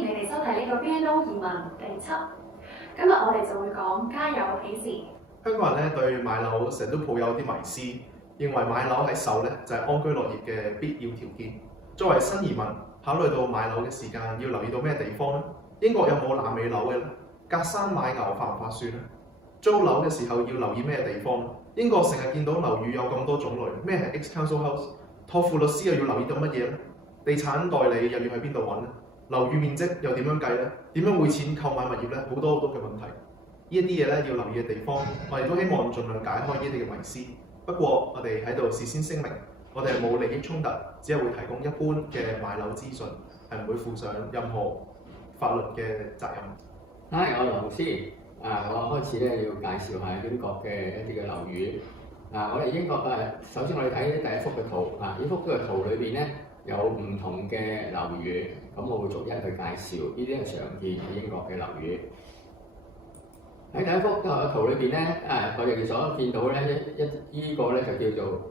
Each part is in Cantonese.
迎你哋收睇呢個 BNO 移民第7。今日我哋就會講家有喜事。香港人咧對買樓成日都抱有啲迷思，認為買樓喺手咧就係安居樂業嘅必要條件。作為新移民，考慮到買樓嘅時間要留意到咩地方呢？英國有冇爛尾樓嘅咧？隔山買牛划唔划算咧？租樓嘅時候要留意咩地方？英國成日見到樓宇有咁多種類，咩係 ex-council house？ 託付律師又要留意到乜嘢咧？地產代理又要喺邊度揾咧？樓宇面積又點樣計咧？點樣匯錢購買物業咧？好多嘅問題。呢一啲嘢咧要留意嘅地方，我哋都希望盡量解開呢啲嘅迷思。不過我哋喺度事先聲明，我哋係冇利益衝突，只係會提供一般嘅買樓資訊，係唔會負上任何法律嘅責任。Hi，我係劉師。我開始咧要介紹下英國嘅一啲嘅樓宇。我哋英國首先我哋睇第一幅嘅圖。呢幅嘅圖裏邊咧有唔同嘅樓宇，咁我會逐一去介紹。呢啲係常見嘅英國嘅樓宇。喺第一幅圖裏邊咧，我哋所見到咧依個咧就叫做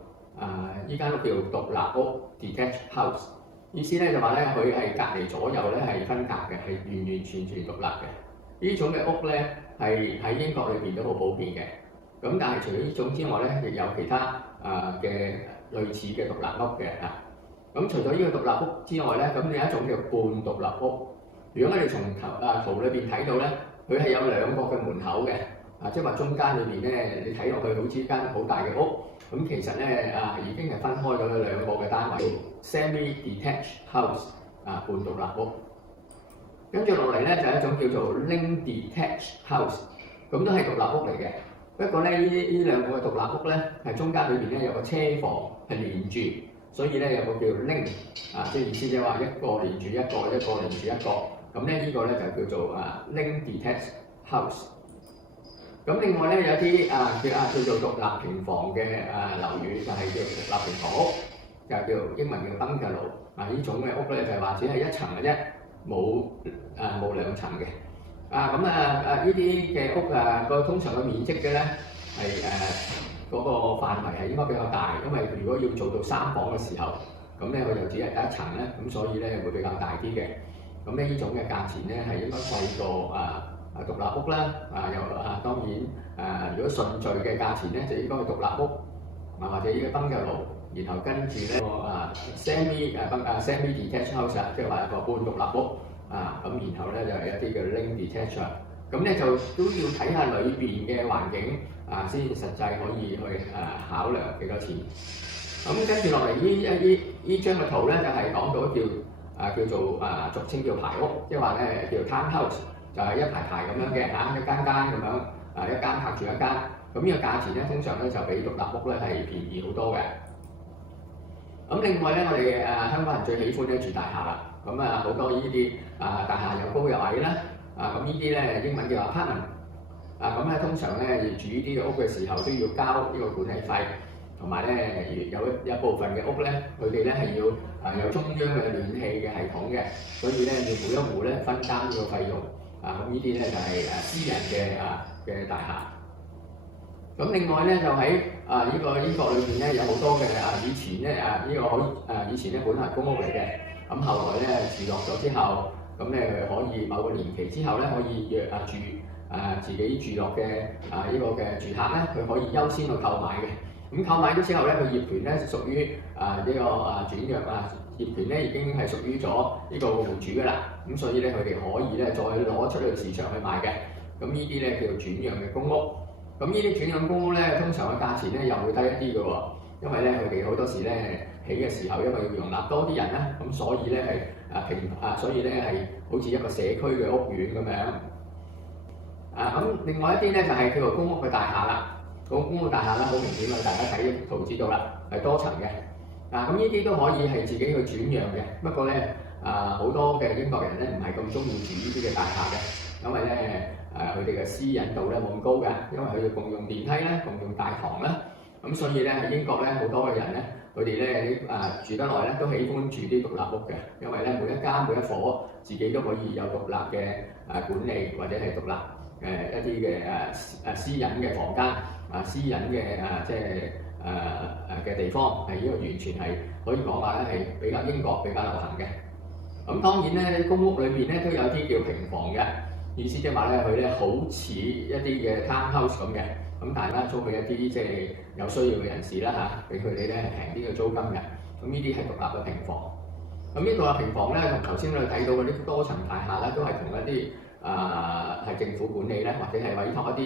依間屋叫獨立屋 （detached house）。意思咧就話咧佢係隔離左右咧係分隔嘅，係完完全全獨立嘅。呢種嘅屋咧係喺英國裏邊都好普遍嘅。咁但係除咗呢種之外咧，亦有其他嘅類似嘅獨立屋嘅嚇。咁除咗呢個獨立屋之外咧，咁有一種叫半獨立屋。如果我哋從圖裏邊睇到咧，佢係有兩個嘅門口嘅，即係話中間裏邊咧，你睇落去好似間好大嘅屋，咁其實咧已經係分開咗兩個嘅單位 ，semi-detached house 半獨立屋。跟住落嚟咧就係一種叫做 linked detached house， 咁都係獨立屋嚟嘅。不過咧呢兩個嘅獨立屋咧係中間裏邊咧有個車房係連住，所以咧有個叫 link 即係意思即係話一個連住一個，一個連住一個。咁咧呢個咧就叫做linked detached house。咁另外咧有啲叫做獨立平房嘅樓宇，就係叫獨立平房屋，就叫英文叫 bungalow。呢種嘅屋咧就係話只係一層嘅啫，冇兩層嘅。呢啲嘅屋個通常嘅面積嘅咧係嗰個範圍係應該比較大，因為如果要做到3房嘅時候，咁咧佢就只係得一層咧，咁所以咧會比較大啲嘅。咁呢種嘅價錢咧係應該貴過獨立屋啦。當然如果順序嘅價錢咧就應該係獨立屋或者呢個 bungalow，然後跟住咧semi-detached house， 即係話一個半獨立屋咁然後咧就係一啲嘅 linked detached。咁咧就都要睇下裏邊嘅環境先實際可以去考量幾多錢。咁跟住落嚟呢張嘅圖咧就係講到叫做俗稱叫排屋，即係話咧叫 townhouse， 就係一排排咁樣嘅一間間咁樣一間拍住一間。咁呢個價錢咧通常咧就比獨立屋咧係便宜好多嘅。咁另外咧我哋香港人最喜歡咧住大廈啦。咁好多呢啲大廈又高又矮啦。咁呢啲咧英文叫 apartment。咁咧通常咧住呢啲嘅屋嘅時候都要交呢個管理費。同埋咧，有一部分嘅屋咧，佢哋咧係要有中央嘅暖氣嘅系統嘅，所以咧要每一戶咧分擔呢個費用。咁呢啲咧就係私人嘅大廈。咁另外咧就喺呢個英國裏邊咧有好多嘅以前咧以前咧本來係公屋嚟嘅，咁後來咧住落咗之後，咁咧可以某個年期之後咧可以住自己住落嘅呢個嘅住客咧，佢可以優先去購買嘅。咁購買咗之後咧，佢業權咧屬於呢個轉讓業權咧已經係屬於咗呢個戶主㗎啦。咁所以咧佢哋可以咧再攞出去市場去賣嘅。咁呢啲咧叫做轉讓嘅公屋。咁呢啲轉讓公屋咧，通常嘅價錢咧又會低一啲嘅喎，因為咧佢哋好多時咧起嘅時候，因為要容納多啲人啦，咁所以咧係所以咧係好似一個社區嘅屋苑咁樣。咁另外一啲咧就係叫做公屋嘅大廈啦。公屋大廈啦，好明顯啊！大家睇圖知道啦，係多層嘅。咁呢啲都可以係自己去轉讓嘅。不過咧，好多嘅英國人咧唔係咁中意住呢啲嘅大廈嘅，因為咧佢哋嘅私隱度咧冇咁高嘅，因為佢哋共用電梯咧、共用大堂啦。咁所以咧喺英國咧好多嘅人咧，佢哋咧住得耐咧都喜歡住啲獨立屋嘅，因為咧每一間每一伙自己都可以有獨立嘅管理或者係獨立一啲嘅私隱嘅房間。私隱嘅嘅地方係呢個完全係可以講話咧係比較英國比較流行嘅。咁當然咧，公屋裏邊咧都有啲叫平房嘅，意思即係話咧佢咧好似一啲嘅 townhouse 咁嘅，咁大家租俾一啲即係有需要嘅人士啦嚇，俾佢哋咧係平啲嘅租金嘅。咁呢啲係獨立嘅平房。咁呢獨立平房咧，同頭先我哋睇到嗰啲多層大廈咧，都係同一啲係政府管理咧，或者係委託一啲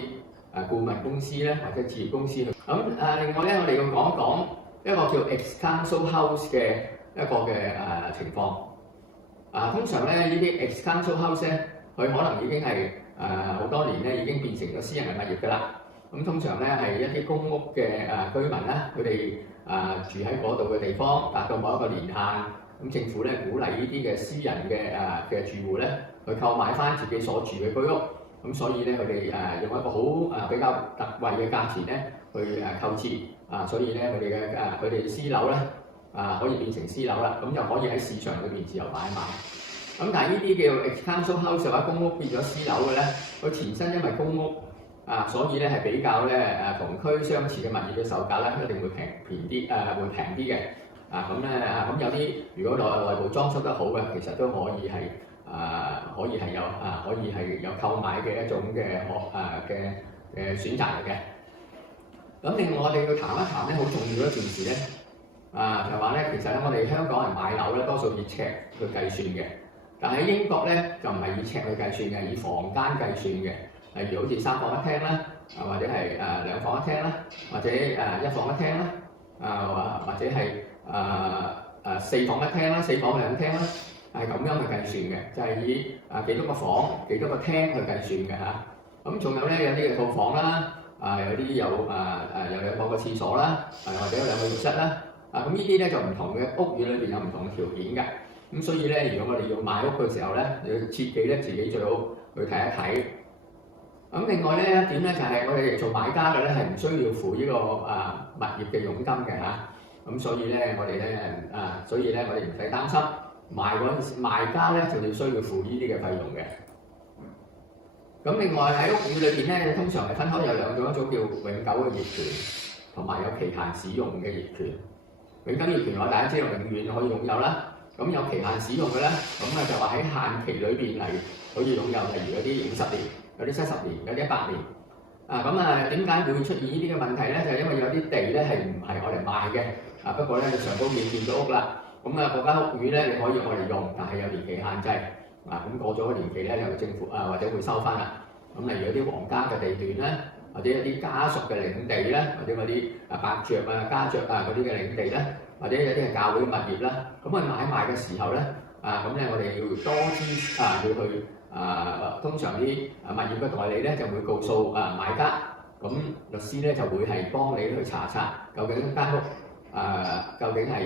顧問公司咧，或者置業公司去。咁另外咧，我哋要講一講一個叫 ex-council house 嘅一個嘅情況。通常咧呢啲 ex-council house 咧，佢可能已經係好多年咧已經變成咗私人嘅物業㗎啦。咁通常咧係一啲公屋嘅居民啦，佢哋住喺嗰度嘅地方達到某一個年限，咁政府咧鼓勵呢啲嘅私人嘅住戶咧去購買翻自己所住嘅居屋，咁所以咧佢哋用一個好比較特惠嘅價錢咧去購置，所以咧佢哋私樓咧可以變成私樓啦，咁就可以喺市場裏邊自由買賣。咁但係呢啲叫 ex-council house 或者公屋變咗私樓嘅咧，佢前身因為公屋所以咧係比較咧同區相似嘅物業嘅售價咧一定會平啲，會平啲嘅。咁有啲如果內部裝修得好嘅，其實都可以係可以係有購買嘅一種嘅選擇嚟嘅。咁另外我哋要談一談咧，好重要一件事咧，就話咧其實咧我哋香港人買樓咧多數以尺去計算嘅，但喺英國咧就唔係以尺去計算嘅，以房間計算嘅。例如好似3房1廳啦，或者係2房1廳啦，或者1房1廳啦，或者係4房1廳啦、4房2廳啦，係咁樣去計算嘅，就係以幾多個房、幾多個廳去計算嘅嚇。咁仲有咧有啲嘅套房啦，有啲有2個廁所啦，或者有2個浴室啦，咁呢啲咧就唔同嘅屋苑裏邊有唔同嘅條件嘅。咁所以咧，如果我哋要買屋嘅時候咧，要切記咧自己最好去睇一睇。咁另外咧一點咧就係我哋做買家嘅咧係唔需要付呢個物業嘅佣金嘅嚇，咁所以咧我哋唔使擔心賣家咧就要需要付呢啲嘅費用嘅。咁另外喺屋苑裏邊咧，通常係分開有兩種，一種叫永久嘅業權，同埋有期限使用嘅業權。永久業權我大家知道永遠可以擁有啦，咁有期限使用嘅咧，咁就話喺限期裏邊嚟可以擁有，例如有啲50年。有啲70年，有啲100年。點解會出現呢啲嘅問題咧？就係因為有啲地咧係唔係我哋賣嘅。不過咧，你上高面見到屋啦。嗰間屋苑咧，你可以我哋用，但係有年期限制。咁過咗個年期咧，就政府或者會收翻啦。例如有啲皇家嘅地段咧，或者一啲家屬嘅領地咧，或者嗰啲伯爵家爵嗰啲嘅領地咧，或者有啲係教會嘅物業啦。咁佢買賣嘅時候咧，我哋要多啲要去。通常啲物業嘅代理咧就會告訴買家，咁律師咧就會係幫你去查冊究竟間屋究竟係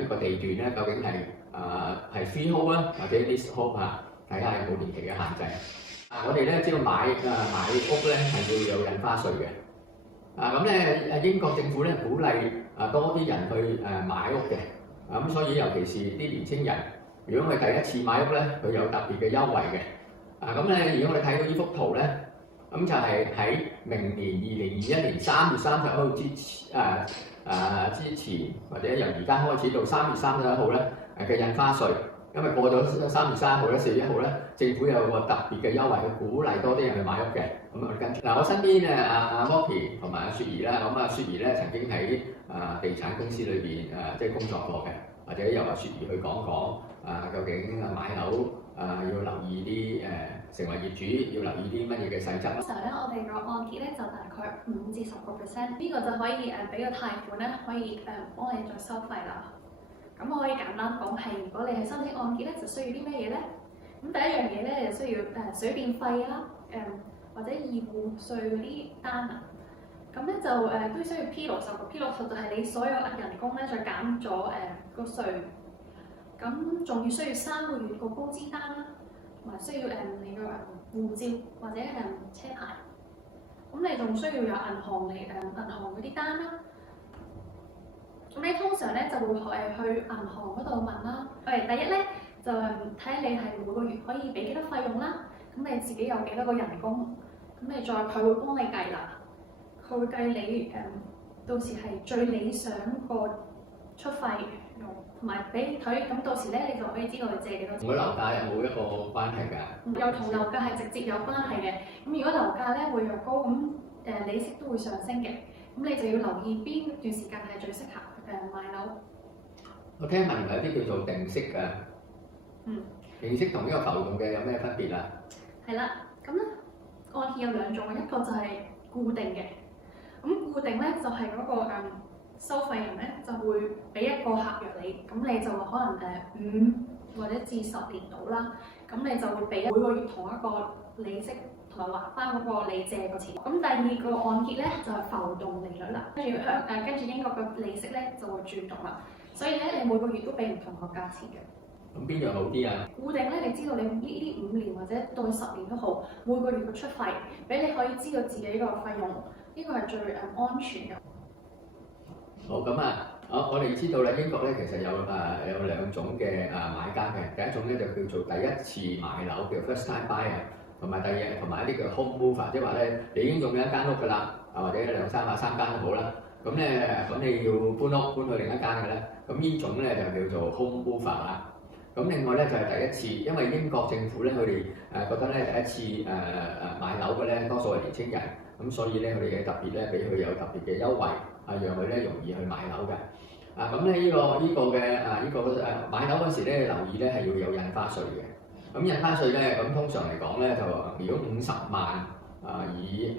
一個地段咧，究竟係 freehold 啦，或者 leasehold 睇下有冇年期嘅限制。我哋咧知道買屋咧係要有印花稅嘅。英國政府咧鼓勵多啲人去買屋嘅。咁所以尤其是啲年青人，如果佢第一次買屋咧，佢有特別嘅優惠嘅。如果我哋睇到呢幅圖咧，咁就係喺明年2021年3月30號之前，或者由而家開始到3月31號咧嘅印花稅，因為過咗3月31號咧、4月1號咧，政府有個特別嘅優惠去鼓勵多啲人去買屋嘅。咁跟住我身邊阿 Moppy 同埋阿雪兒啦，咁雪兒咧曾經喺地產公司裏邊即係工作過嘅，或者由阿雪兒去講究竟買樓要留意啲成為業主要留意啲乜嘢嘅細則。嗰時候咧，我哋個按揭咧就大概5至10%，呢個就可以俾個貸款咧，可以幫你再收費啦。咁我可以簡單講係，如果你係申請按揭咧，就需要啲咩嘢咧？咁第一樣嘢咧，就需要水電費啦，或者二戶稅嗰啲單啊。咁咧就都需要 P60 個 P60 就係你所有人工咧再減咗個稅。咁仲要需要3個月個工資單啦，同埋需要你個護照或者車牌。咁你仲需要有銀行嗰啲單啦。咁你通常咧就會去銀行嗰度問啦。第一咧就睇你係每個月可以俾幾多費用啦。咁你自己有幾多個人工，咁佢會幫你計啦。佢會計你到時係最理想個出費用。同埋俾佢，咁到時咧你就可以知道你借幾多錢。同個樓價有冇一個關係㗎？又同樓價係直接有關係嘅。咁如果樓價咧會越高，咁利息都會上升嘅。咁你就要留意邊段時間係最適合買樓。我聽聞有啲叫做定息㗎。定息同呢個浮動嘅有咩分別啊？係啦，咁咧按揭有兩種，一個就係固定嘅。咁固定咧就係嗰個收費人咧就會俾一個合約你，咁你就可能5或者至10年到啦，咁你就會俾每個月同一個利息，同埋還翻嗰個你借個錢。咁第二個按揭咧就係浮動利率啦，跟住英國嘅利息咧就會轉動啦，所以咧你每個月都俾唔同個價錢嘅。咁邊樣好啲啊？固定咧，你知道你呢5年或者到10年都好，每個月嘅出費，俾你可以知道自己個費用，呢個係最安全嘅。好咁啊，我哋知道啦，英國咧其實有兩種嘅買家嘅，第一種咧就叫做第一次買樓，叫 first time buyer， 同埋一啲叫 home mover， 即係話咧你已經用咗一間屋㗎啦，或者2、3或3間都好啦，咁你要搬去另一間嘅咧，咁呢種咧就叫做 home mover 啦。咁另外咧就係第一次，因為英國政府咧佢哋覺得咧第一次買樓嘅咧多數係年青人，咁所以咧佢哋嘅特別咧俾佢有特別嘅優惠，讓佢咧容易去買樓嘅。咁咧呢個買樓嗰時咧留意咧係要有印花稅嘅。咁印花稅咧咁通常嚟講咧就如果50萬以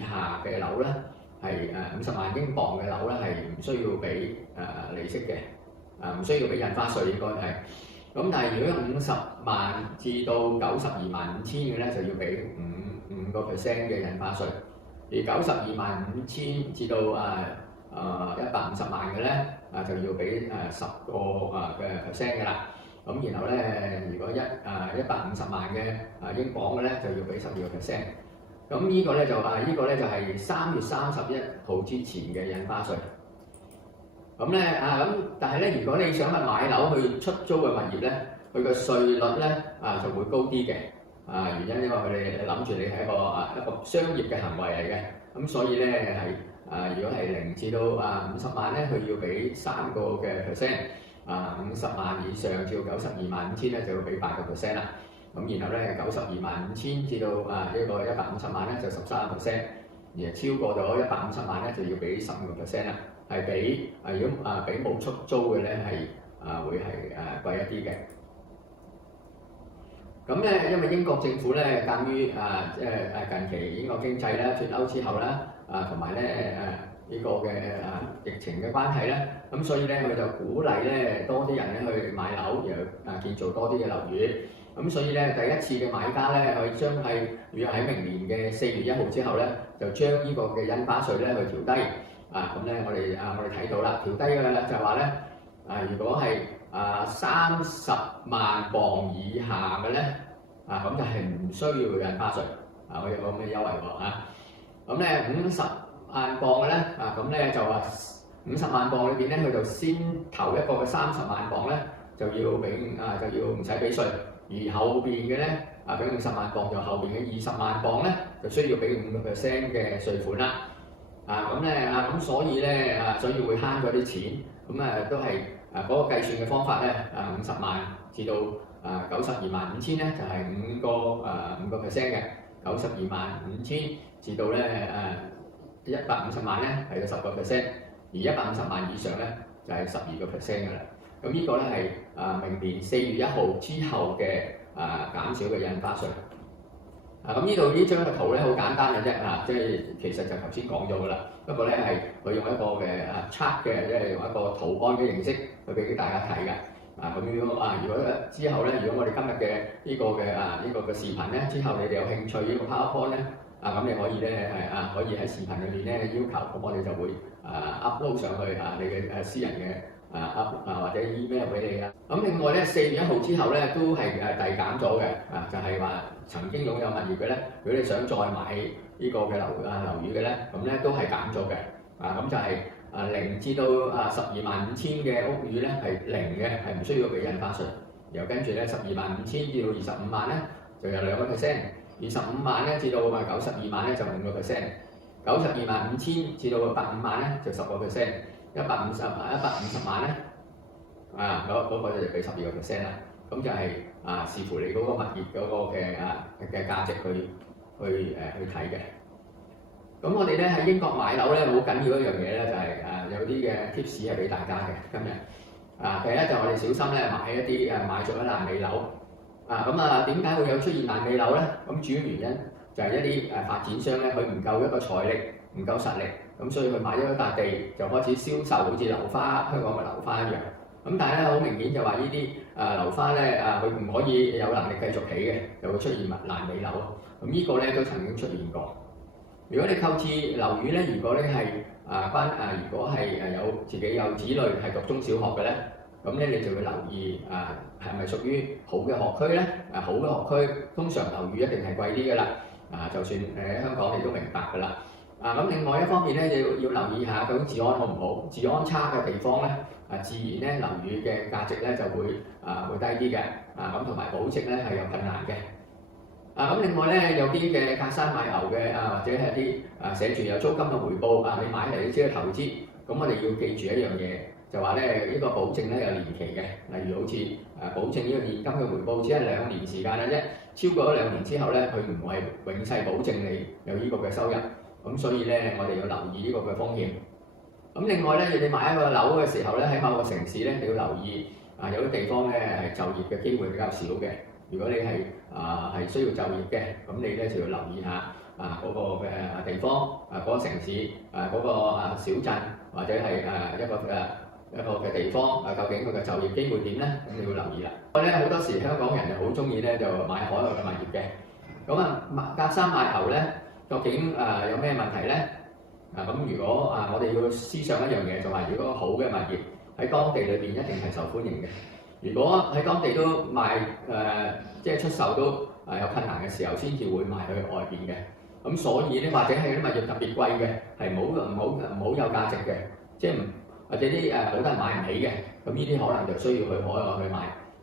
下嘅樓咧係50萬英鎊嘅樓咧係唔需要俾利息嘅，唔需要俾印花稅應該係。咁但係如果50萬至到92萬5千嘅咧，就要俾5% 嘅印花稅；而92萬5千至到150萬嘅咧，就要俾10% 嘅啦。咁然後咧，如果150萬嘅英鎊嘅咧，就要俾12%。咁呢個咧就係3月31號之前嘅印花稅。但係咧，如果你想買樓去出租嘅物業咧，佢個稅率咧就會高啲嘅。原因因為佢哋諗住你係一個商業嘅行為嚟嘅，咁所以咧如果係0至到50萬咧，佢要俾3%，50萬以上至到92萬5千咧就要俾8%啦。咁然後咧92萬5千至到150萬咧就13%，而超過咗150萬咧就要俾15%啦。係比如果比冇出租嘅咧係會係貴一啲嘅。咁咧，因為英國政府咧鑑於近期英國經濟咧脫歐之後咧同埋咧呢個嘅疫情嘅關係咧，咁所以咧佢就鼓勵咧多啲人咧去買樓，又建造多啲嘅樓宇。咁所以咧第一次嘅買家咧，佢將係預喺明年嘅4月1號之後咧，就將呢個嘅印花稅咧去調低。咁咧我哋睇到啦，調低嘅就係話咧如果係30萬鎊以下嘅咧，咁就係唔需要印花稅。我有個咁嘅優惠喎嚇。咁咧50萬鎊嘅咧，咁咧就話50萬鎊裏邊咧，佢就先頭一個嘅30萬鎊咧就要唔使俾稅，而後邊嘅咧俾50萬鎊，就後邊嘅20萬鎊咧就需要俾5% 嘅稅款啦。咁所以咧所以會慳咗啲錢。咁都係嗰個計算嘅方法咧，50萬至到92萬5千咧就係5% 嘅，92萬5千至到咧150萬咧係有10%，而150萬以上咧就係12% 嘅啦。咁呢個咧係明年4月1號之後嘅減少嘅印花稅。咁呢度呢張嘅圖咧好簡單嘅啫，即係其實就頭先講咗噶啦。不過咧係佢用一個嘅chart嘅，即係用一個圖案嘅形式去俾大家睇嘅。咁如果之後咧，如果我哋今日嘅呢個嘅視頻咧，之後你哋有興趣呢個 PowerPoint 咧，咁你可以咧可以喺視頻裏面咧要求，咁我哋就會upload 上去你嘅私人嘅或者 email 俾你啦。咁另外咧4月1號之後咧都係遞減咗嘅，就係話曾經擁有物業嘅咧，如果你想再買呢個嘅樓宇嘅咧，咁咧都係減咗嘅。咁就係0至到12萬5千嘅屋宇咧係0嘅，係唔需要俾印花稅。然後跟住咧12萬5千至到25萬咧就有2%，25萬咧至到92萬咧就5%，92萬5千至到150萬咧就10%，150萬咧嗰個就俾12%啦。咁就係視乎你嗰個物業嗰個嘅價值去睇嘅。咁我哋咧喺英國買樓咧，好緊要一樣嘢咧，就係有啲嘅 tips 係俾大家嘅今日。第一就我哋小心咧買一啲買咗爛尾樓。點解會有出現爛尾樓咧？咁主要原因就係一啲發展商咧，佢唔夠一個財力，唔夠實力，咁所以佢買咗一笪地就開始銷售，好似樓花香港嘅樓花一樣。咁但係咧好明顯就話呢啲樓花咧佢唔可以有能力繼續起嘅，就會出現爛尾樓。咁呢個咧都曾經出現過。如果你購置樓宇咧，如果你係如果係有自己有子女係讀中小學嘅咧，咁咧你就會留意係咪屬於好嘅學區咧？好嘅學區通常樓宇一定係貴啲㗎啦。就算喺香港你都明白㗎啦。咁另外一方面咧，要留意下究竟治安好唔好？治安差嘅地方咧，自然咧樓宇嘅價值咧就會低啲嘅。咁同埋保值咧係有困難嘅。咁另外咧有啲嘅隔山買牛嘅或者係啲寫住有租金嘅回報你買嚟你只係投資。咁我哋要記住一樣嘢，就話咧呢個保證咧有年期嘅。例如好似保證呢個現金嘅回報只係2年時間啦啫，超過咗2年之後咧，佢唔係永世保證你有呢個嘅收入。咁所以咧我哋要留意呢個嘅風險。咁另外咧，你買一個樓嘅時候咧，喺某個城市咧，你要留意有啲地方咧係就業嘅機會比較少嘅。如果你係需要就業嘅，咁你咧就要留意下嗰個嘅地方嗰個城市嗰個小鎮或者係一個嘅地方究竟佢嘅就業機會點咧？咁你要留意啦。好多時香港人就好中意咧就買海外嘅物業嘅。咁隔山買牛咧，究竟有咩問題咧？咁如果我哋要思想一樣嘢，就話如果好嘅物業喺當地裏邊一定係受歡迎嘅。如果喺當地都賣即係出售都有困難嘅時候，先至會賣去外邊嘅。咁所以咧，或者係啲物業特別貴嘅，係唔好有價值嘅，即係或者啲好多人買唔起嘅。咁呢啲可能就需要去海外去買。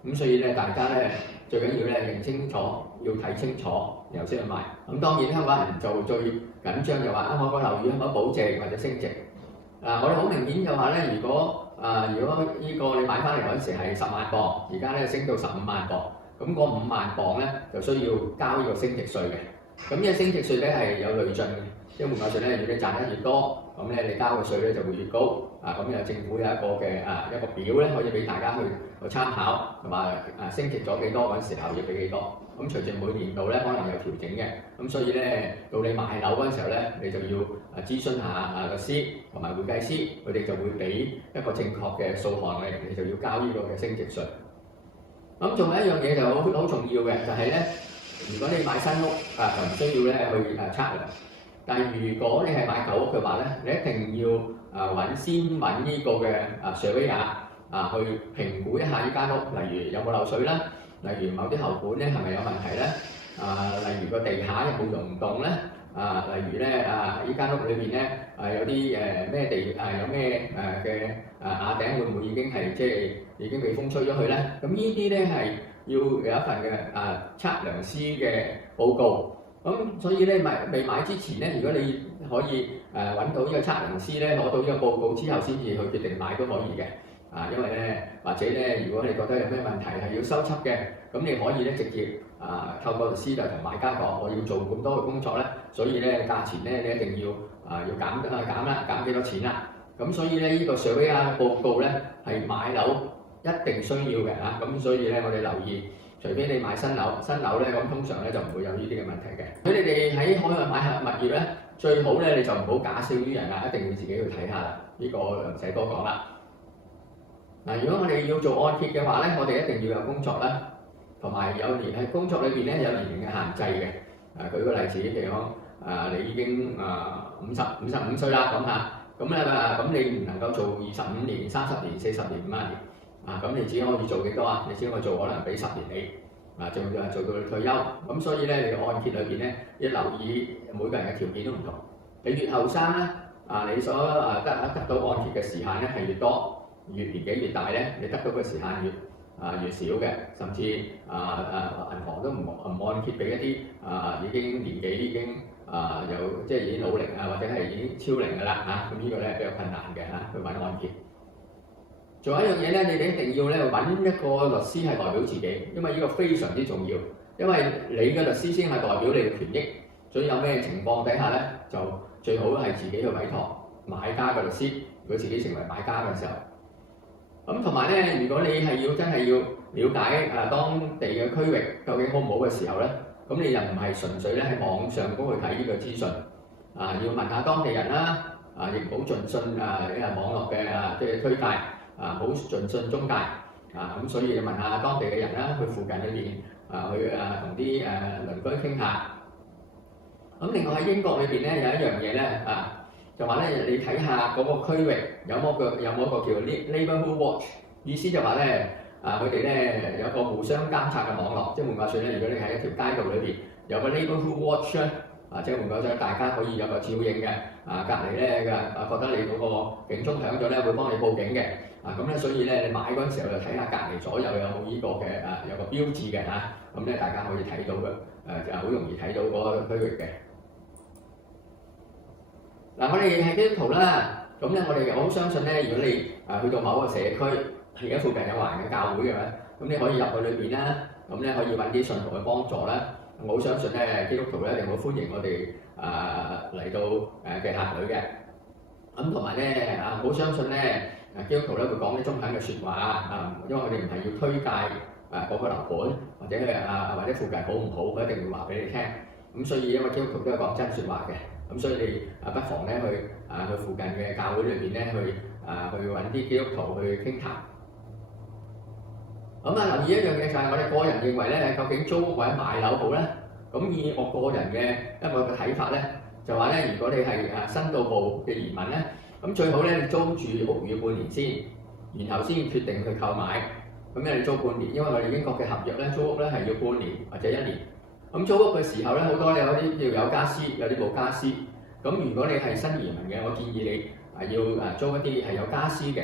咁所以咧，大家咧最緊要咧認清楚，要睇清楚，然後先去買。咁當然香港人就最緊張就話我個樓宇可唔可以保值或者升值？我哋好明顯就話咧，如果呢個你買翻嚟嗰陣時係10萬磅，而家咧升到15萬磅，咁嗰5萬磅咧就需要交呢個升值稅嘅。咁呢個升值稅咧係有累進嘅，即係換句説咧，如果你賺得越多，咁咧你交嘅稅咧就會越高。咁政府有一個嘅一個表咧，可以俾大家去參考，同埋升值咗幾多嗰陣時候要俾幾多。咁隨住每年度咧可能有調整嘅。咁所以咧到你買樓嗰陣時候咧，你就要諮詢下律師同埋會計師，佢哋就會俾一個正確嘅數項你就要交呢個嘅升值稅。咁仲有一樣嘢就好重要嘅，就係咧，如果你買新屋就唔需要咧去測量。但係如果你係買舊屋嘅話咧，你一定要先揾呢個嘅surveyor去評估一下呢間屋，例如有冇漏水啦，例如某啲喉管咧係咪有問題咧？例如個地下有冇溶洞咧？例如咧呢間屋裏邊咧有啲咩有咩嘅瓦頂會唔會已經係即係已經被風吹咗去咧？咁呢啲咧係要有一份嘅測量師嘅報告。咁所以咧未買之前咧，如果你可以揾到呢個測量師咧，攞到呢個報告之後先至去決定買都可以嘅。因為咧或者咧，如果你覺得有咩問題係要修葺嘅，咁你可以咧直接透過律師就同買家講，我要做咁多嘅工作咧，所以咧價錢咧你一定要減幾多錢啦。咁所以咧呢個surveyor報告咧係買樓一定需要嘅嚇。咁所以咧我哋留意。除非你買新樓咧，咁通常咧就唔會有呢啲嘅問題嘅。如果你哋喺海外買下物業咧，最好咧你就唔好假小於人啦，一定要自己去睇下啦。呢個唔使多講啦。如果我哋要做按揭嘅話咧，我哋一定要有工作啦，同埋喺工作裏邊咧有年齡嘅限制嘅。舉個例子，譬如講你已經55歲啦咁嚇，咁你唔能夠做25年、30年、40年、50年。咁你只可以做幾多啊？你只可以做可能俾10年你，仲要做到你退休。咁所以咧，你嘅按揭裏邊咧，要留意每個人嘅條件都唔同。你越後生咧，你所得到按揭嘅時限咧係越多，年紀越大咧，你得到嘅時限越少嘅，甚至銀行都唔按揭俾一啲已經年紀已經即係已經老齡或者係已經超齡㗎啦嚇。咁呢個咧比較困難嘅去揾按揭。仲有一樣嘢咧，你哋一定要咧揾一個律師係代表自己，因為呢個非常之重要。因為你嘅律師先係代表你嘅權益，所以有咩情況底下咧，就最好係自己去委託買家嘅律師。如果自己成為買家嘅時候，咁同埋咧，如果你係真係要了解當地嘅區域究竟好唔好嘅時候咧，咁你又唔係純粹咧喺網上嗰去睇呢個資訊，要問下當地人啦，亦唔好盡信網絡嘅即係推介，唔好盡信中介，咁所以要問下當地嘅人啦，去附近裏邊去同啲鄰居傾下。咁另外喺英國裏邊咧有一樣嘢咧就話咧你睇下嗰個區域有冇個叫 Neighbourhood Watch， 意思就話咧佢哋咧有個互相監察嘅網絡，即係換句話說咧，如果你喺一條街道裏邊有個 Neighbourhood Watch 咧，即係換句話說，大家可以有個照應嘅，隔離咧覺得你嗰個警鐘響咗咧，會幫你報警嘅，咁咧所以咧你買嗰陣時候就睇下隔離左右有冇呢個嘅有個標誌嘅咁咧大家可以睇到嘅，就好容易睇到嗰個區域嘅。我哋係基督徒啦，咁咧我好相信咧，如果你去到某個社區，而家附近有華人嘅教會嘅話，咁你可以入去裏邊啦，咁咧可以揾啲信徒嘅幫助啦。我好相信咧，基督徒咧一定好歡迎我哋嚟到嘅客旅嘅。咁同埋咧好相信咧，基督徒咧會講啲中肯嘅説話因為我哋唔係要推介嗰個樓盤或者或者附近好唔好，我一定會話俾你聽。咁所以因為基督徒都係講真説話嘅，咁所以你不妨咧去附近嘅教會裏邊咧去揾啲基督徒去傾談。咁留意一樣嘢就係我哋個人認為咧，究竟租屋或者買樓好咧？咁以我個人嘅一個睇法咧，就話咧，如果你係新到埗嘅移民咧，咁最好咧你租住屋宇半年先，然後先決定去購買。咁咧你租半年，因為我哋英國嘅合約咧，租屋咧係要半年或者1年。咁租屋嘅時候咧，好多有啲要有家私，有啲冇家私。咁如果你係新移民嘅，我建議你要租一啲係有家私嘅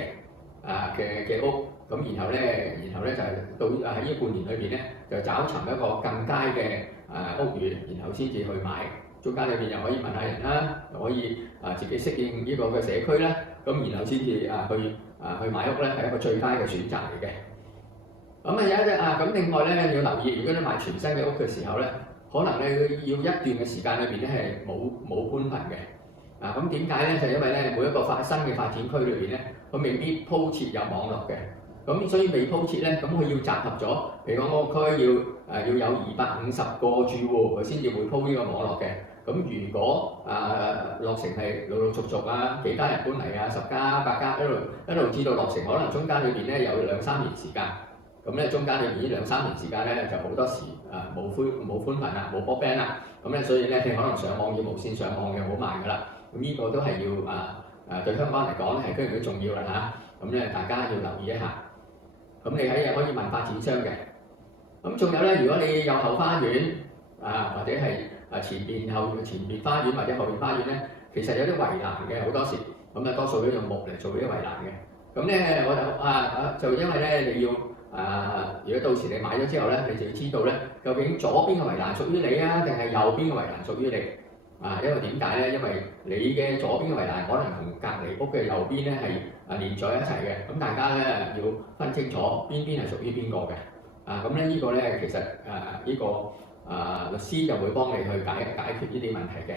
屋。咁然後咧就係到喺呢半年裏邊咧，就找尋一個更佳嘅屋苑，然後先至去買。中間裏邊又可以問下人啦，又可以自己適應呢個嘅社區啦。咁然後先至去買屋咧，係一個最佳嘅選擇嚟嘅。咁有一隻咁另外咧要留意，如果你買全新嘅屋嘅時候咧，可能咧要一段嘅時間裏邊咧係冇寬頻嘅。咁點解咧？就因為咧每一個新嘅發展區裏邊咧，佢未必鋪設有網絡嘅。咁所以未鋪設咧，咁佢要集合咗，譬如講嗰個區要有250個住戶，佢先至會鋪呢個網絡嘅。咁如果落成係陸陸續續幾家人搬嚟10家8家一路至到落成，可能中間裏邊咧有2-3年時間。咁咧中間裏邊呢2-3年時間咧就好多時冇寬頻啦，冇 broadband 啦。咁咧所以咧你可能上網要無線上網嘅好慢㗎啦。咁呢個都係要對香港嚟講咧係非常之重要啦咁咧大家要留意一下。咁你可以問發展商嘅。咁仲有咧，如果你有後花園或者係前邊花園或者後邊花園咧，其實有啲圍欄嘅好多時，咁多數都用木嚟做啲圍欄嘅。咁咧我就因為咧你要如果到時你買咗之後咧，你就要知道咧，究竟左邊嘅圍欄屬於你定係右邊嘅圍欄屬於你？因為點解咧？因為你嘅左邊嘅圍欄可能同隔離屋嘅右邊咧係連在一齊嘅，咁大家咧要分清楚邊係屬於邊個嘅。咁咧呢個咧其實呢個律師就會幫你去解決呢啲問題嘅。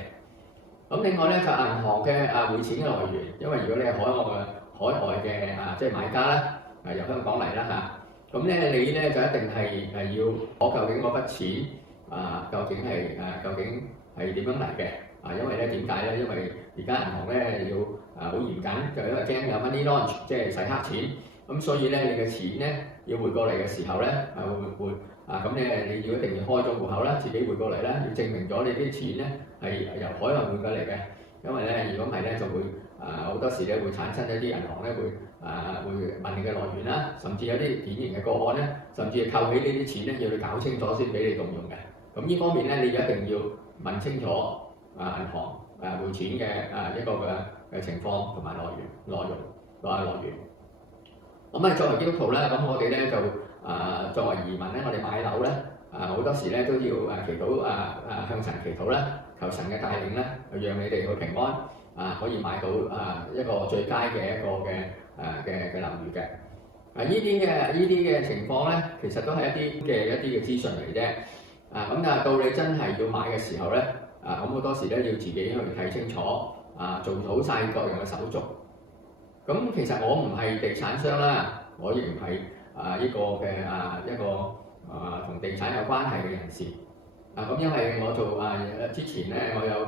咁另外咧就銀行嘅匯錢嘅來源，因為如果你係海外嘅即係買家啦，由香港嚟啦咁咧你咧就一定係要攞究竟嗰筆錢究竟係點樣嚟嘅？因為咧點解咧？因為而家銀行咧要好嚴謹，就因為驚有 money laundering，即係洗黑錢。咁所以咧你嘅錢咧要匯過嚟嘅時候咧咁咧你要一定要開咗戶口啦，自己匯過嚟啦，要證明咗你啲錢咧係由海外匯過嚟嘅。因為咧如果唔係咧就會好多時咧會產生一啲銀行咧會問你嘅來源啦，甚至有啲典型嘅個案咧，甚至係扣起呢啲錢咧要你搞清楚先俾你動用嘅。咁呢方面咧你一定要問清楚銀行匯錢嘅一個嘅情況同埋來源。咁作為基督徒咧，咁我哋咧就作為移民咧，我哋買樓咧好多時咧都要祈禱向神祈禱啦，求神嘅帶領咧，讓你哋去平安可以買到一個最佳嘅一個嘅樓宇嘅。呢啲嘅情況咧，其實都係一啲嘅資訊嚟啫。咁但係到你真係要買嘅時候咧，咁好多時咧要自己去睇清楚，做好晒各樣嘅手續。咁其實我唔係地產商啦，我亦唔係一個同地產有關係嘅人士。咁因為我做之前咧，我有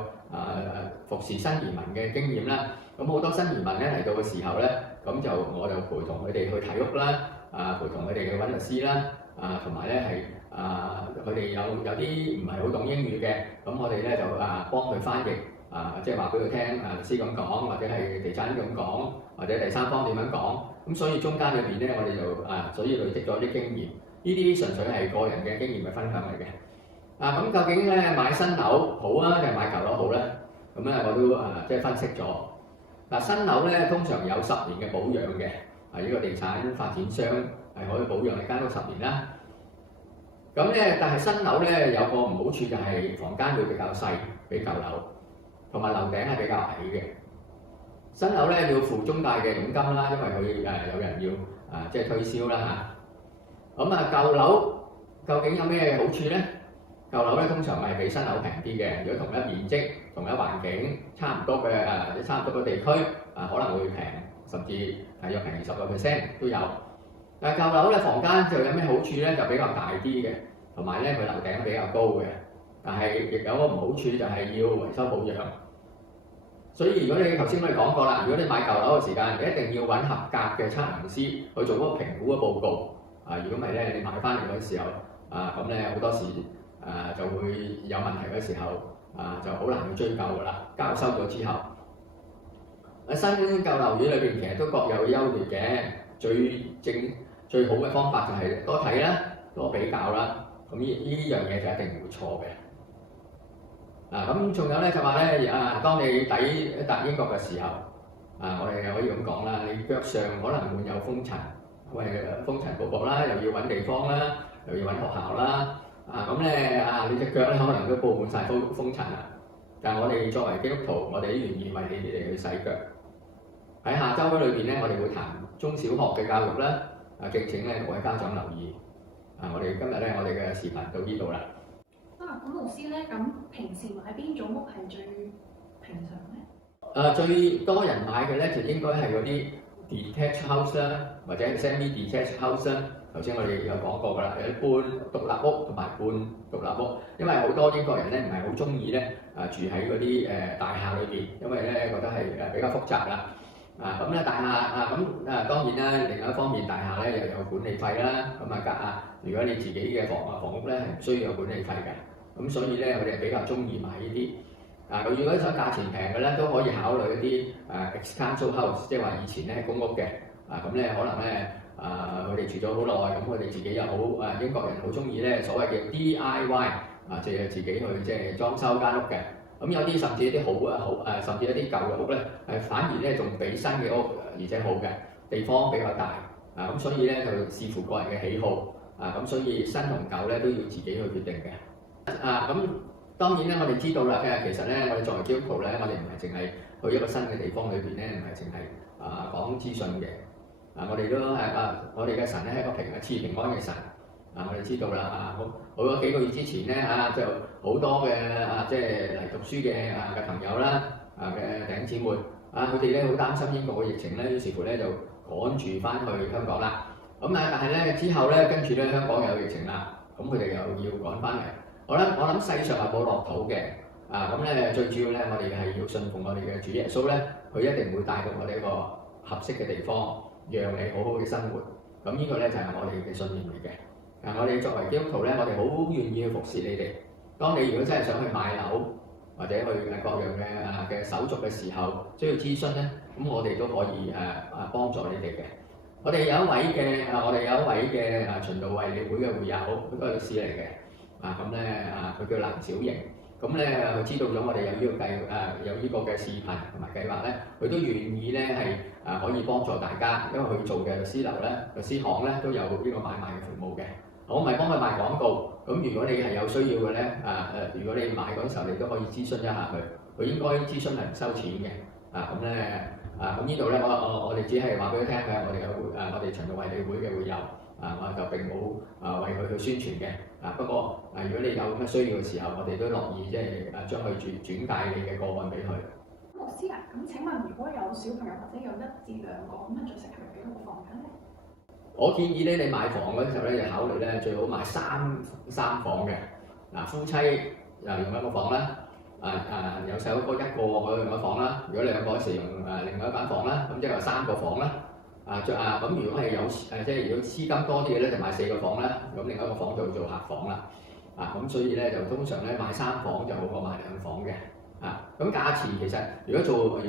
服侍新移民嘅經驗啦。咁好多新移民咧嚟到嘅時候咧，咁我就陪同佢哋去睇屋啦，陪同佢哋去揾律師啦，同埋咧係佢哋有啲唔係好懂英語嘅，咁我哋咧就幫佢翻譯，即係話俾佢聽，律師咁講，或者係地產咁講，或者第三方點樣講。咁所以中間裏邊咧，我哋就所以累積咗啲經驗。呢啲純粹係個人嘅經驗嘅分享嚟嘅。咁究竟咧買新樓好啊，定係買舊樓好咧？咁咧我都即係分析咗。新樓咧通常有10年嘅保養嘅，呢個地產發展商係可以保養你間屋10年啦。咁咧，但係新樓咧有個唔好處就係房間會比較細，比舊樓，同埋樓頂係比較矮嘅。新樓咧要付中大嘅佣金啦，因為佢有人要即係推銷啦嚇。咁舊樓究竟有咩好處咧？舊樓咧通常係比新樓平啲嘅，如果同一面積、同一環境、差唔多嘅地區，可能會平，甚至係約平20% 都有。但係舊樓咧房間就有咩好處咧？就比較大啲嘅，同埋咧佢樓頂比較高嘅。但係亦有個唔好處就係要維修保養。所以如果你頭先我哋講過啦，如果你買舊樓嘅時間，你一定要揾合格嘅測量師去做嗰個評估嘅報告。如果唔係咧，你買翻嚟嗰時候，咁咧好多時就會有問題嘅時候，就好難去追究㗎啦。交收咗之後，新舊樓宇裏邊其實都各有優劣嘅。最好嘅方法就係多睇啦，多比較啦。咁呢樣嘢就一定唔會錯嘅。咁仲有咧就話咧，當你抵達英國嘅時候，我哋可以咁講啦，你腳上可能會有風塵，風塵僕僕啦，又要揾地方啦，又要揾學校啦。咁咧你隻腳咧可能都佈滿晒風塵啦。但係我哋作為基督徒，我哋都願意為你哋去洗腳。喺下週裏邊咧，我哋會談中小學嘅教育啦。敬請咧各位家長留意。我哋今日咧，我哋嘅視頻到呢度啦。咁老師咧，咁平時買邊種屋係最平常咧？最多人買嘅咧就應該係嗰啲 detached house 啦，或者 semi-detached house 啦。頭先我哋有講過㗎啦，有半獨立屋同埋半獨立屋。因為好多英國人咧唔係好中意咧住喺嗰啲大廈裏邊，因為咧覺得係比較複雜啦。咁咧大廈當然啦，另外一方面大廈咧又有管理費啦。如果你自己嘅房屋咧係唔需要有管理費嘅。咁所以咧，我哋比較中意買呢啲。如果想價錢平嘅咧，都可以考慮一啲ex-council house， 即係話以前咧公屋嘅。咁咧可能咧佢哋住咗好耐，咁佢哋自己又好英國人好中意咧所謂嘅 DIY， 即係自己去即係裝修間屋嘅。咁有啲甚至一啲甚至一啲舊嘅屋咧，反而咧仲比新嘅屋而且好嘅，地方比較大。咁所以咧就視乎個人嘅喜好。咁所以新同舊咧都要自己去決定嘅。咁當然咧，我哋知道啦。其實咧，我哋作為基督徒咧，我哋唔係淨係去一個新嘅地方裏邊咧，唔係淨係講資訊嘅。我哋都係我哋嘅神咧係一個賜平安嘅神。我哋知道啦。好多幾個月之前咧就好多嘅即係嚟讀書嘅朋友啦，嘅弟兄姊妹佢哋咧好擔心英國嘅疫情咧，於是乎咧就趕住翻去香港啦。但係咧之後咧，跟住咧香港又有疫情啦，咁佢哋又要趕翻嚟。我諗世上係冇樂土嘅。咁咧最主要咧，我哋係要信奉我哋嘅主耶穌咧，佢一定會帶到我哋一個合適嘅地方，讓你好好嘅生活。咁呢個咧就係我哋嘅信念嚟嘅。我哋作為基督徒咧，我哋好願意去服侍你哋。當你如果真係想去買樓或者去各樣嘅手續嘅時候，需要諮詢咧，咁我哋都可以幫助你哋嘅。我哋有一位嘅循道衛理會嘅會友，佢都係律師嚟嘅。佢叫藍小瑩。咁咧佢知道咗我哋有呢個嘅視頻同埋計劃咧，佢都願意咧係可以幫助大家，因為佢做嘅律師樓咧、律師行咧都有呢個買賣嘅服務嘅。我唔係幫佢賣廣告。咁如果你係有需要嘅咧，如果你買嗰陣時候，你都可以諮詢一下佢。佢應該諮詢係唔收錢嘅。咁呢度咧，我哋只係話俾佢聽嘅，我哋嘅我哋循道衛理會嘅會友我就並冇為佢去宣傳嘅。不過如果你有咁嘅需要嘅時候，我哋都樂意即係將佢轉介你嘅個案俾佢。牧師啊，咁請問如果有小朋友或者有1至2個咁最適合幾多個房間咧？我建議咧，你買房嗰陣時候咧，就考慮咧最好買三房嘅。夫妻用一個房啦，有細佬哥一個我用一房啦。如果2個時用另外一間房啦，咁即係話3個房啦。咁如果係有即係如果資金多啲嘅咧，就買4個房啦。咁另外一個房就做客房啦。咁所以咧就通常咧買3房就好過買2房嘅。咁價錢其實如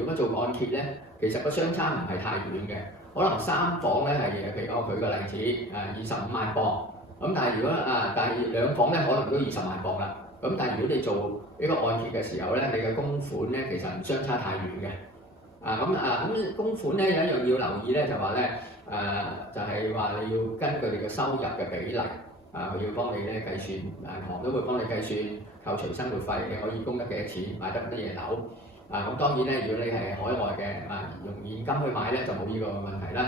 果做按揭咧，其實個相差唔係太遠嘅。可能3房咧係譬如我舉個例子25萬磅。咁但係如果但係2房咧可能都20萬磅啦。咁但係如果你做呢個按揭嘅時候咧，你嘅供款咧其實唔相差太遠嘅。咁供款咧有一樣要留意咧，就話咧就係話你要根據你嘅收入嘅比例佢要幫你咧計算，銀行都會幫你計算扣除生活費，你可以供得幾多錢，買得乜嘢樓。咁當然咧，如果你係海外嘅用現金去買咧就冇呢個問題啦。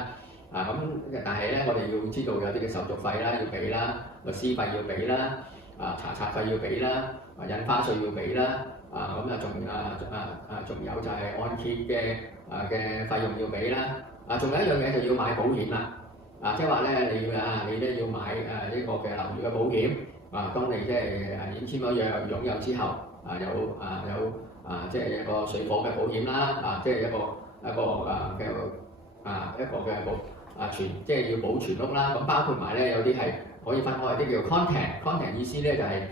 但係咧我哋要知道有啲嘅手續費啦要俾啦，律師費要俾啦，查冊費要俾啦，印花稅要俾啦。仲有就係按揭嘅費用要俾啦。仲有一樣嘢就要買保險啦。即係話咧你要買呢個嘅樓宇嘅保險。當你即係已經簽咗約擁有之後，有即係一個水火嘅保險啦。即係一個即係要保全屋啦。咁包括埋咧有啲係可以分開，啲叫 content 意思咧就係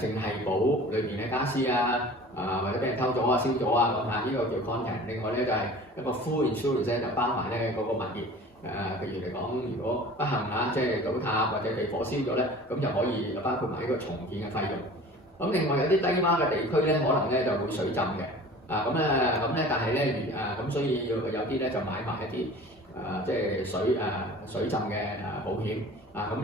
淨係保裏邊嘅家私或者俾人偷咗燒咗咁呢個叫 content。另外咧就係一個 full insurance 咧就包埋咧嗰個物業。譬如嚟講，如果不幸即係倒塌或者被火燒咗咧，咁就可以包括埋呢個重建嘅費用。咁另外有啲低窪嘅地區咧，可能咧就會水浸嘅。但係咧咁所以有啲咧就買埋一啲即係水浸嘅保險。咁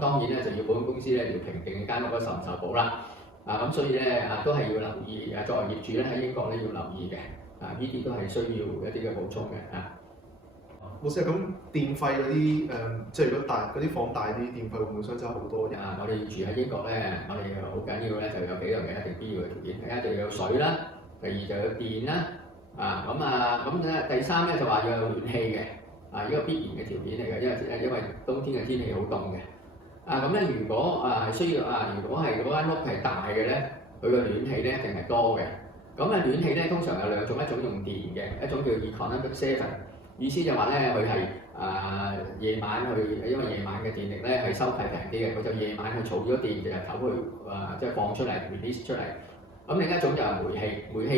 當然咧就要保險公司咧要評定間屋受唔受保啦。咁所以咧都係要留意作為業主咧喺英國咧要留意嘅。呢啲都係需要一啲嘅補充嘅。老師咁電費嗰啲即係如果嗰啲房大啲，電費會唔會相差好多？我哋住喺英國咧，我哋好緊要咧，就有幾樣嘢一定必要嘅條件。第一就要有水啦，第二就有電啦。第三咧就話要有暖氣嘅。呢個必然嘅條件嚟嘅，因為冬天嘅天氣好凍嘅。如果需要如果係嗰間屋係大嘅咧，佢嘅暖氣咧一定係多嘅。暖氣咧通常有2種，一種用電嘅，一種叫 economic saving。意思就話咧，佢係夜晚因為夜晚嘅電力咧係收費平啲嘅，佢就夜晚儲咗電，就走去即係放出嚟 release 出嚟。另一種就係煤氣，煤氣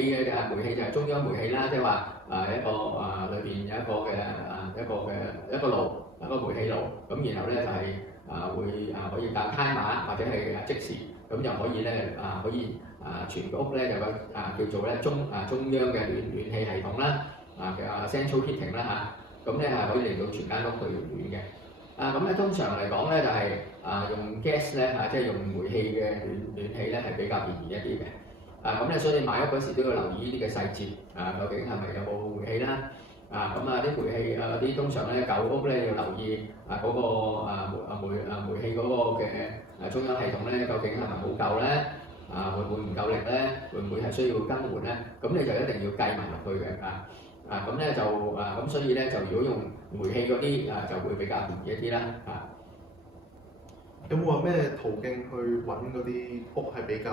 就係中央煤氣啦，即係話一個裏邊有一個嘅一個爐，一個煤氣爐。然後咧就係可以較 timer 或者係即時，咁就可以咧可以全個屋咧有個叫做咧中央嘅暖氣系統啦。central heating 啦咁咧係可以令到全間屋去暖嘅。通常嚟講咧就係用 gas 咧即係用煤氣嘅暖氣咧係比較便宜一啲嘅。所以你買屋嗰時都要留意呢啲嘅細節。究竟係咪有冇煤氣啦？啲煤氣啲通常咧舊屋咧要留意嗰個煤氣嗰個嘅中央系統咧究竟係咪好夠咧？會唔會唔夠力咧？會唔會係需要更換咧？咁你就一定要計埋落去嘅。所以咧就如果用煤氣嗰啲就會比較便宜一啲啦。有冇話咩途徑去揾嗰啲屋係比較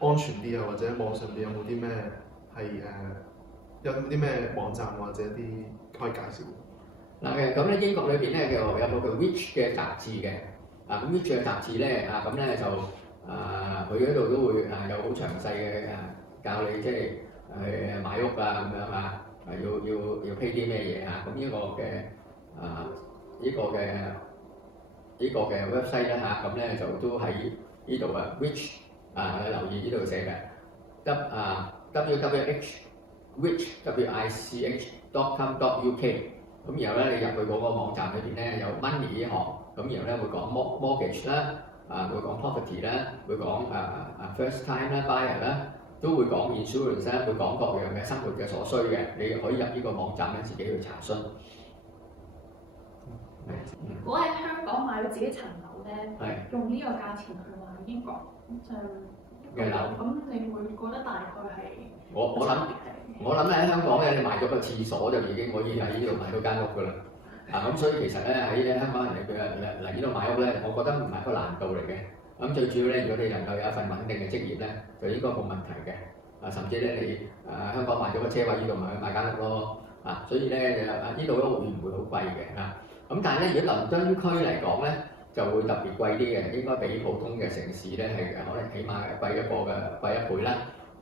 安全啲或者網上邊有冇啲咩係有啲咩網站或者啲可以介紹？咁咧英國裏邊咧有個叫 Which 嘅雜誌嘅。Which 嘅雜誌咧就佢嗰度都會有好詳細嘅教你即係去買屋咁樣要 pay 啲咩嘢咁呢個嘅 website 咧咁咧就都喺呢度Which 你留意呢度寫嘅www.which.com.uk。然後咧你入去嗰個網站裏邊咧有 money 呢行，然後咧會講 mortgage 啦，會講 property 啦，會講first time 啦 buyer 啦。都會講 insurance 咧，會講各樣嘅生活嘅所需嘅，你可以入呢個網站咧自己去查詢。如果喺香港買到自己層樓咧，用呢個價錢去買英國就嘅樓，咁你會覺得大概係？我諗咧喺香港咧，你買咗個廁所就已經可以喺呢度買到間屋㗎啦。咁所以其實咧喺香港人嚟呢度買屋咧，我覺得唔係一個難度嚟嘅。咁最主要咧，如果你能夠有一份穩定嘅職業咧，就應該冇問題嘅。甚至咧你香港買咗個車位，呢度咪去買間屋咯。所以咧呢度屋會唔會好貴嘅咁但係咧，如果倫敦區嚟講咧，就會特別貴啲嘅，應該比普通嘅城市咧係可能起碼貴一倍啦。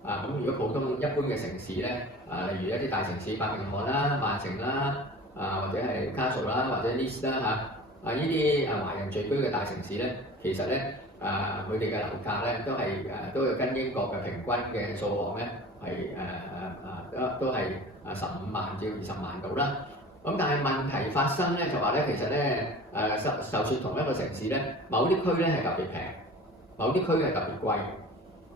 咁如果普通一般嘅城市咧，例如一啲大城市，伯明翰啦、曼城啦，或者係卡素啦，或者 Leeds 啦呢啲華人聚居嘅大城市咧，其實咧佢哋嘅樓價咧都要跟英國嘅平均嘅數項咧係都係15萬至20萬度啦。咁但係問題發生咧就話咧，其實咧就算同一個城市咧，某啲區咧係特別平，某啲區係特別貴。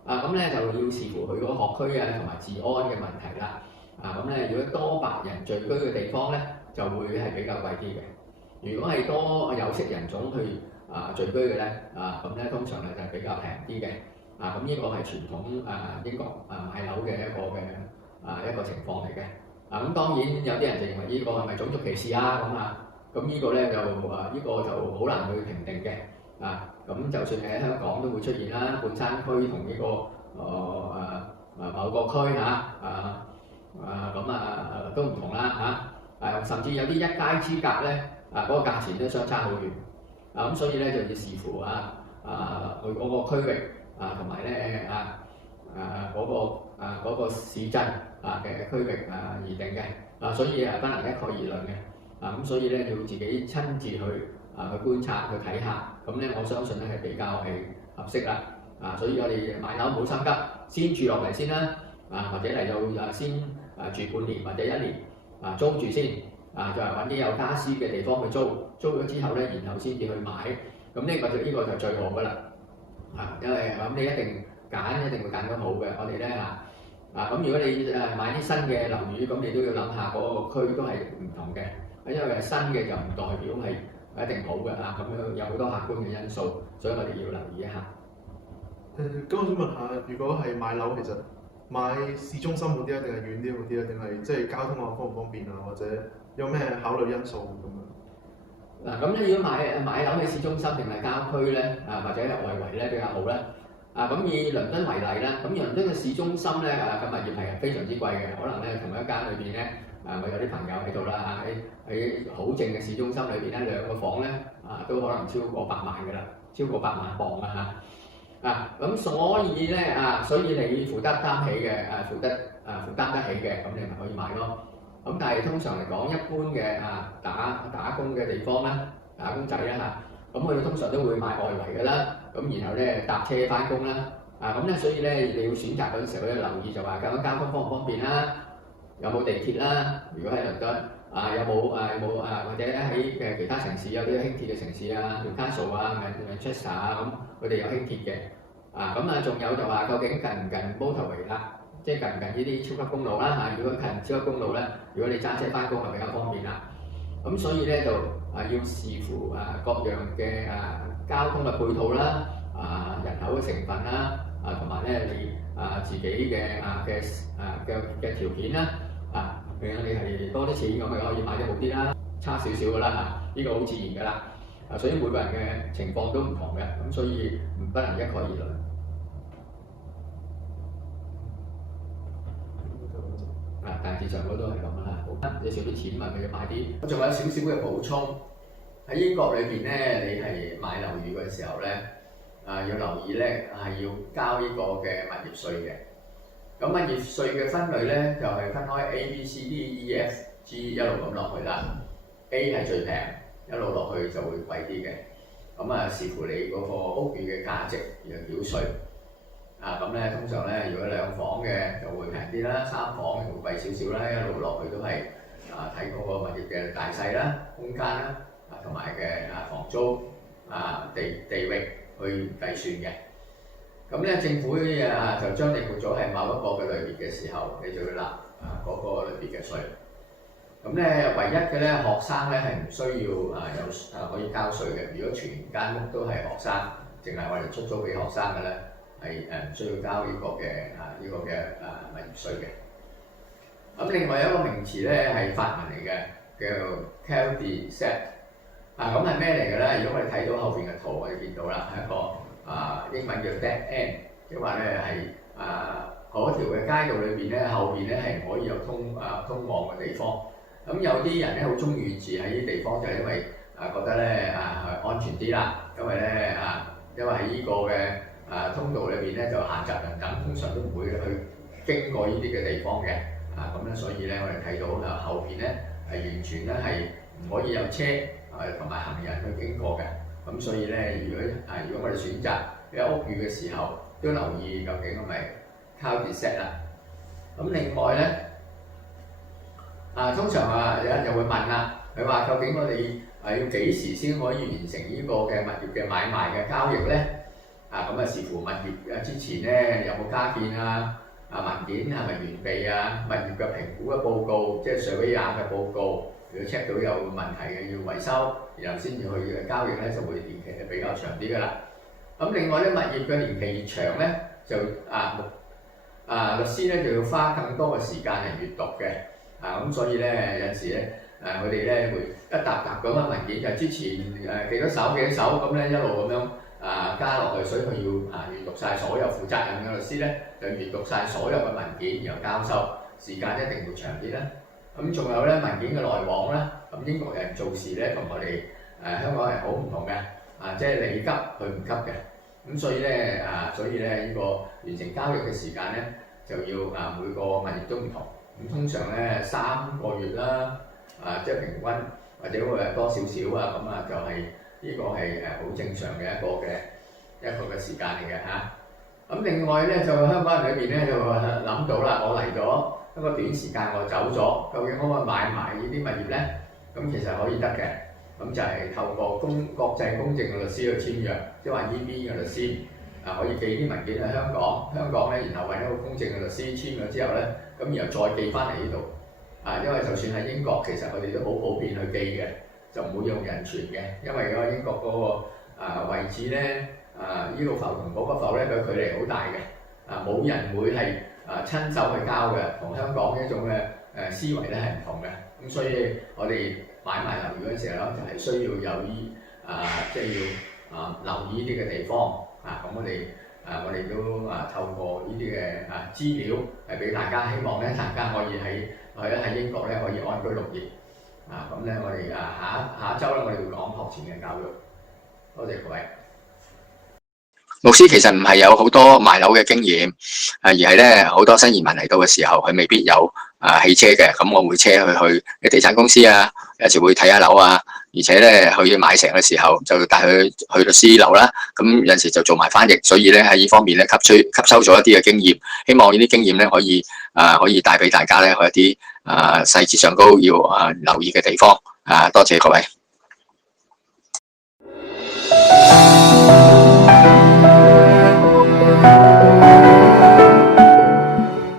咁咧就要視乎佢嗰個學區同埋治安嘅問題啦。咁咧如果多白人聚居嘅地方咧，就會係比較貴啲嘅。如果係多有色人種去聚居嘅咧，咁咧通常咧就係比較平啲嘅。咁呢個係傳統英國買樓嘅一個情況嚟嘅。咁當然有啲人就認為呢個係咪種族歧視咁呢個咧就呢個就好難去評定嘅。咁就算係喺香港都會出現啦，半山區同呢個某個區都唔同啦甚至有啲一街之隔咧嗰個價錢都相差好遠。咁所以咧就要視乎佢嗰個區域同埋咧嗰個市鎮嘅區域而定嘅。所以不能一概而論嘅。咁所以咧要自己親自去觀察去睇下。咁咧我相信咧係比較係合適啦。所以我哋買樓唔好心急，先住落嚟先啦。或者嚟到先住半年或者1年租住先。就係揾啲有家私嘅地方去租，租咗之後咧，然後先至去買。咁呢個就最好噶啦。因為咁你一定會揀得好嘅。我哋咧咁如果你買啲新嘅樓宇，咁你都要諗下嗰個區都係唔同嘅。因為新嘅就唔代表係一定好嘅咁樣有好多客觀嘅因素，所以我哋要留意一下。咁我想問下，如果係買樓，其實買市中心好啲定係遠啲好啲定係即係交通方唔方便或者有咩考慮因素咁樣？咁咧，如果買樓喺市中心定係郊區咧，或者係外圍咧比較好咧。咁以倫敦為例啦，咁倫敦嘅市中心咧嘅物業係非常之貴嘅，可能咧同一間裏邊咧我有啲朋友喺度啦喺好靜嘅市中心裏邊咧2個房咧都可能超過8萬㗎啦，超過8萬磅咁所以咧所以你負擔得起嘅負擔得起嘅，咁你咪可以買咯。咁但係通常嚟講，一般嘅打工嘅地方咧，打工仔啦咁我哋通常都會買外圍㗎啦。咁然後咧搭車翻工啦。咁咧所以咧你要選擇嗰陣時候咧留意就話究竟交通方唔方便啦，有冇地鐵啦？如果喺倫敦有冇或者喺其他城市有啲輕鐵嘅城市Newcastle Manchester 咁佢哋有輕鐵嘅。仲有就話究竟近唔近 motorway 啦？即係近唔近呢啲超級公路啦如果近超級公路咧，如果你揸車翻工就比較方便啦。咁所以咧就要視乎各樣嘅交通嘅配套啦，人口嘅成分啦，同埋咧你自己嘅條件啦。譬如你係多啲錢咁咪可以買得好啲啦，差少少㗎啦呢個好自然㗎啦。所以每個人嘅情況都唔同嘅，咁所以不能一概而論。大致上嗰都係咁啦。你少啲錢咪要買啲。仲有少少嘅補充，喺英國裏邊咧，你係買樓宇嘅時候咧，要留意咧係要交呢個嘅物業稅嘅。咁物業稅嘅分類咧就係分開 A、B、C、D、E、F、G 一路咁落去啦。A 係最平，一路落去就會貴啲嘅。咁視乎你嗰個屋宇嘅價值而繳稅。咁咧通常咧，如果2房嘅就會平啲啦，3房就會貴少少啦，一路落去都係睇嗰個物業嘅大細啦、空間啦，同埋嘅房租地域去計算嘅。咁咧政府就將你撥咗係某一個嘅類別嘅時候，你就要納嗰個類別嘅稅。咁咧唯一嘅咧學生咧係唔需要可以交稅嘅。如果全間屋都係學生，淨係我哋出租俾學生嘅咧，係唔需要交呢個嘅物業稅嘅。咁另外有一個名詞咧係法文嚟嘅，叫 cul-de-sac。咁係咩嚟嘅咧？如果我哋睇到後邊嘅圖，我哋見到啦，係一個英文叫 dead end， 即係話咧係嗰條嘅街道裏邊咧，後邊咧係唔可以有通往嘅地方。咁有啲人咧好中意住喺呢啲地方，就係因為覺得咧安全啲啦，因為咧因為喺呢個嘅通道裏邊咧就閒雜人等，通常都唔會去經過呢啲嘅地方嘅。咁咧所以咧我哋睇到後邊咧係完全咧係唔可以有車同埋行人去經過嘅。咁所以咧如果我哋選擇喺屋宇嘅時候，都留意究竟係咪 cul-de-sac 啦。咁另外咧通常有人就會問啦，佢話究竟我哋要幾時先可以完成呢個嘅物業嘅買賣嘅交易咧？咁視乎物業之前咧有冇加建文件係咪完備物業嘅評估嘅報告，即係surveyor嘅報告，如果 check 到有問題嘅要維修，然後先至去交易咧，就會年期係比較長啲噶啦。咁另外咧物業嘅年期越長咧，就律師咧就要花更多嘅時間嚟閱讀嘅。咁所以咧有陣時咧佢哋咧會一沓沓咁嘅文件，就之前幾多手咁咧一路咁樣加落去，所以佢要閱讀晒所有負責任嘅律師咧，就閱讀晒所有嘅文件，然後交收，時間一定會長啲啦。咁仲有咧文件嘅來往啦，咁英國人做事咧同我哋香港人好唔同嘅，即係你急佢唔急嘅。咁所以咧呢個完成交易嘅時間咧就要每個物業都唔同。咁通常咧3個月啦，即係平均或者會多少少咁就係呢個係好正常嘅一個嘅時間嚟嘅嚇。咁另外咧就香港人裏邊咧就諗到啦，我嚟咗一個短時間我走咗，究竟可唔可以買埋呢啲物業咧？咁其實可以得嘅，咁就係透過國際公證嘅律師去簽約，即係話 EB 嘅律師可以寄啲文件去香港咧，然後揾一個公證嘅律師簽咗之後咧，咁然後再寄翻嚟呢度。因為就算喺英國，其實我哋都好普遍去寄嘅，就唔會用人傳嘅，因為嗰個英國嗰個位置咧，呢個埠同嗰個埠咧佢距離好大嘅，冇人會係親手去交嘅，同香港呢一種嘅思維咧係唔同嘅。咁所以我哋買賣樓宇嗰陣時候咧，就係需要有即係要留意呢啲嘅地方。咁我哋都透過呢啲嘅資料係俾大家，希望咧大家可以喺英國咧可以安居樂業。咁咧我哋下一週咧我哋會講學前嘅教育。多謝各位。牧師其實唔係有好多賣樓嘅經驗，而係咧好多新移民嚟到嘅時候，佢未必有汽車嘅，咁我會車佢去地產公司有時會睇下樓而且咧佢要買成嘅時候就帶佢去律師樓啦，咁有陣時就做埋翻譯，所以咧喺呢方面咧吸收咗一啲嘅經驗，希望呢啲經驗咧可以帶俾大家咧去一啲細節上高要留意嘅地方。多謝各位。